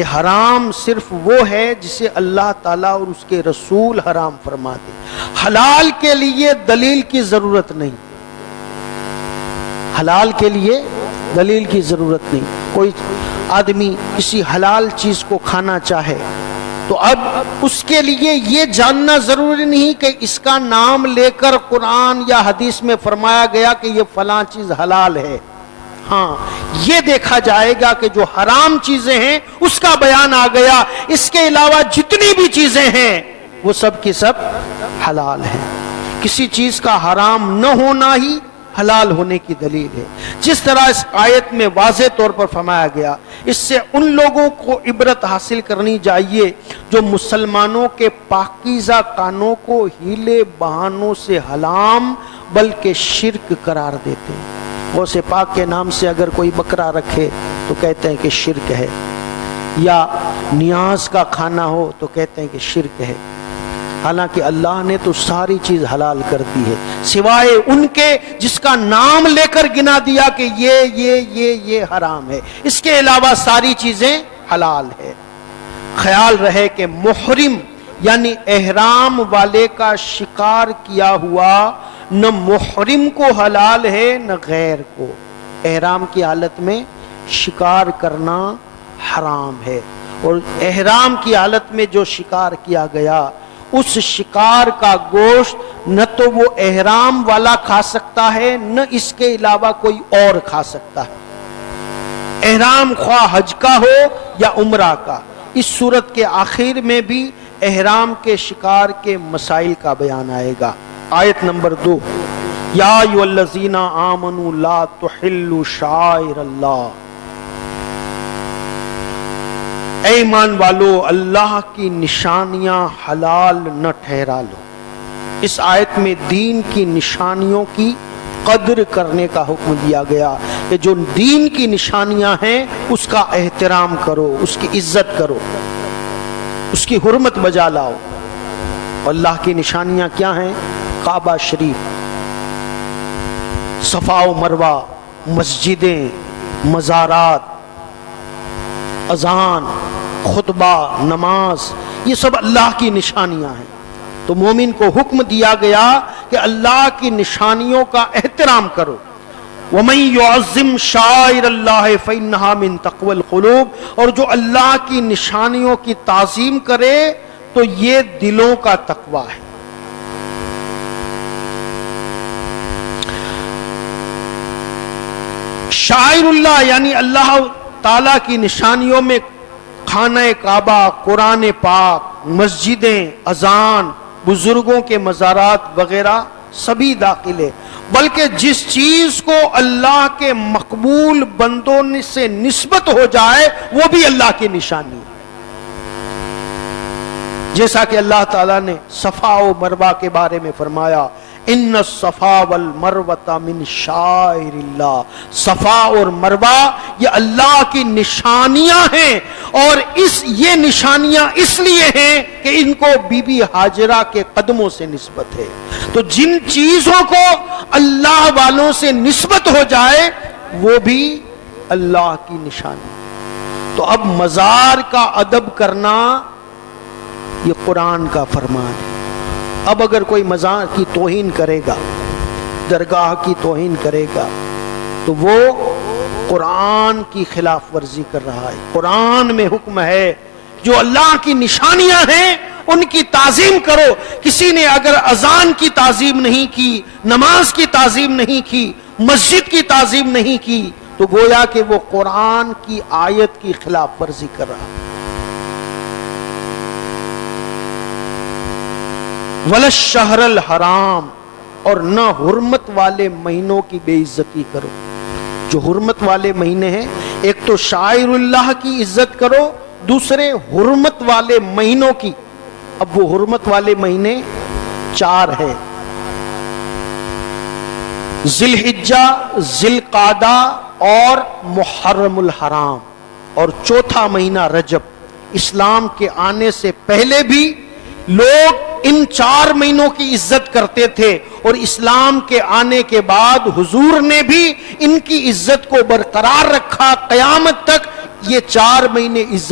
کہ حرام صرف وہ ہے جسے اللہ تعالیٰ اور اس کے رسول حرام فرما دے. حلال کے لیے دلیل کی ضرورت نہیں، حلال کے لیے دلیل کی ضرورت نہیں. کوئی آدمی کسی حلال چیز کو کھانا چاہے تو اب اس کے لیے یہ جاننا ضروری نہیں کہ اس کا نام لے کر قرآن یا حدیث میں فرمایا گیا کہ یہ فلاں چیز حلال ہے. ہاں یہ دیکھا جائے گا کہ جو حرام چیزیں ہیں اس کا بیان آ گیا، اس کے علاوہ جتنی بھی چیزیں ہیں وہ سب کی سب حلال ہیں. کسی چیز کا حرام نہ ہونا ہی حلال ہونے کی دلیل ہے. جس طرح اس آیت میں واضح طور پر فرمایا گیا، اس سے ان لوگوں کو عبرت حاصل کرنی چاہیے جو مسلمانوں کے پاکیزہ کانوں کو ہیلے بہانوں سے حرام بلکہ شرک قرار دیتے ہیں. غوث پاک کے نام سے اگر کوئی بکرا رکھے تو کہتے ہیں کہ شرک ہے، یا نیاز کا کھانا ہو تو کہتے ہیں کہ شرک ہے. حالانکہ اللہ نے تو ساری چیز حلال کر دی ہے سوائے ان کے جس کا نام لے کر گنا دیا کہ یہ حرام ہے. اس کے علاوہ ساری چیزیں حلال ہے. خیال رہے کہ محرم یعنی احرام والے کا شکار کیا ہوا نہ محرم کو حلال ہے نہ غیر کو. احرام کی حالت میں شکار کرنا حرام ہے، اور احرام کی حالت میں جو شکار کیا گیا اس شکار کا گوشت نہ تو وہ احرام والا کھا سکتا ہے نہ اس کے علاوہ کوئی اور کھا سکتا ہے. احرام خواہ حج کا ہو یا عمرہ کا. اس صورت کے آخر میں بھی احرام کے شکار کے مسائل کا بیان آئے گا. آیت نمبر 2، یا ایھا الذین آمنوا لا تحلوا شعائر اللہ. اے ایمان والو، اللہ کی نشانیاں حلال نہ ٹھہرا لو. اس آیت میں دین کی نشانیوں کی قدر کرنے کا حکم دیا گیا کہ جو دین کی نشانیاں ہیں اس کا احترام کرو، اس کی عزت کرو، اس کی حرمت بجا لاؤ. اللہ کی نشانیاں کیا ہیں؟ کعبہ شریف، صفا و مروہ، مسجدیں، مزارات، اذان، خطبہ، نماز، یہ سب اللہ کی نشانیاں ہیں. تو مومن کو حکم دیا گیا کہ اللہ کی نشانیوں کا احترام کرو. وَمَن يُعَظِّمْ شَعَائِرَ اللَّهِ فَإِنَّهَا مِن تَقْوَى الْقُلُوبِ. اور جو اللہ کی نشانیوں کی تعظیم کرے تو یہ دلوں کا تقوی ہے. شاعر اللہ یعنی اللہ تعالیٰ کی نشانیوں میں خانہ کعبہ، قرآن پاک، مسجدیں، اذان، بزرگوں کے مزارات وغیرہ سبھی داخل ہے. بلکہ جس چیز کو اللہ کے مقبول بندوں سے نسبت ہو جائے وہ بھی اللہ کی نشانی ہے. جیسا کہ اللہ تعالیٰ نے صفا و مروہ کے بارے میں فرمایا، ان الصفا والمروہ من شعائر اللہ. صفا اور مروہ یہ اللہ کی نشانیاں ہیں، اور یہ نشانیاں اس لیے ہیں کہ ان کو بی بی ہاجرہ کے قدموں سے نسبت ہے. تو جن چیزوں کو اللہ والوں سے نسبت ہو جائے وہ بھی اللہ کی نشانی. تو اب مزار کا ادب کرنا یہ قرآن کا فرمان ہے. اب اگر کوئی مزار کی توہین کرے گا، درگاہ کی توہین کرے گا تو وہ قرآن کی خلاف ورزی کر رہا ہے. قرآن میں حکم ہے جو اللہ کی نشانیاں ہیں ان کی تعظیم کرو. کسی نے اگر اذان کی تعظیم نہیں کی، نماز کی تعظیم نہیں کی، مسجد کی تعظیم نہیں کی تو گویا کہ وہ قرآن کی آیت کی خلاف ورزی کر رہا ہے. وَلَا الشَّهْرَ الْحَرَامِ. اور نہ حرمت والے مہینوں کی بے عزتی کرو. جو حرمت والے مہینے ہیں، ایک تو شاعر اللہ کی عزت کرو، دوسرے حرمت والے مہینوں کی. اب وہ حرمت والے مہینے 4 ہیں: ذی الحجہ، ذی القعدہ اور محرم الحرام. اور چوتھا مہینہ رجب. اسلام کے آنے سے پہلے بھی لوگ ان 4 مہینوں کی عزت کرتے تھے، اور اسلام کے آنے کے بعد حضور نے بھی ان کی عزت کو برقرار رکھا. قیامت تک یہ 4 مہینے عزت